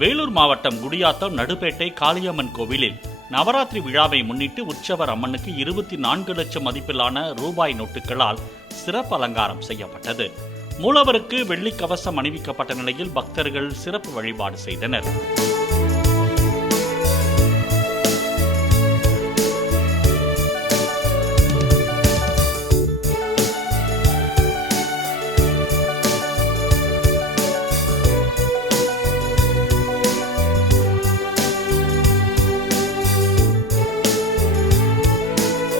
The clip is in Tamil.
வேலூர் மாவட்டம் குடியாத்தம் நடுப்பேட்டை காளியம்மன் கோவிலில் நவராத்திரி விழாவை முன்னிட்டு உற்சவர் அம்மனுக்கு 24 லட்சம் மதிப்பிலான ரூபாய் நோட்டுகளால் சிறப்பு அலங்காரம் செய்யப்பட்டது. மூலவருக்கு வெள்ளி கவசம் அணிவிக்கப்பட்ட நிலையில் பக்தர்கள் சிறப்பு வழிபாடு செய்தனர்.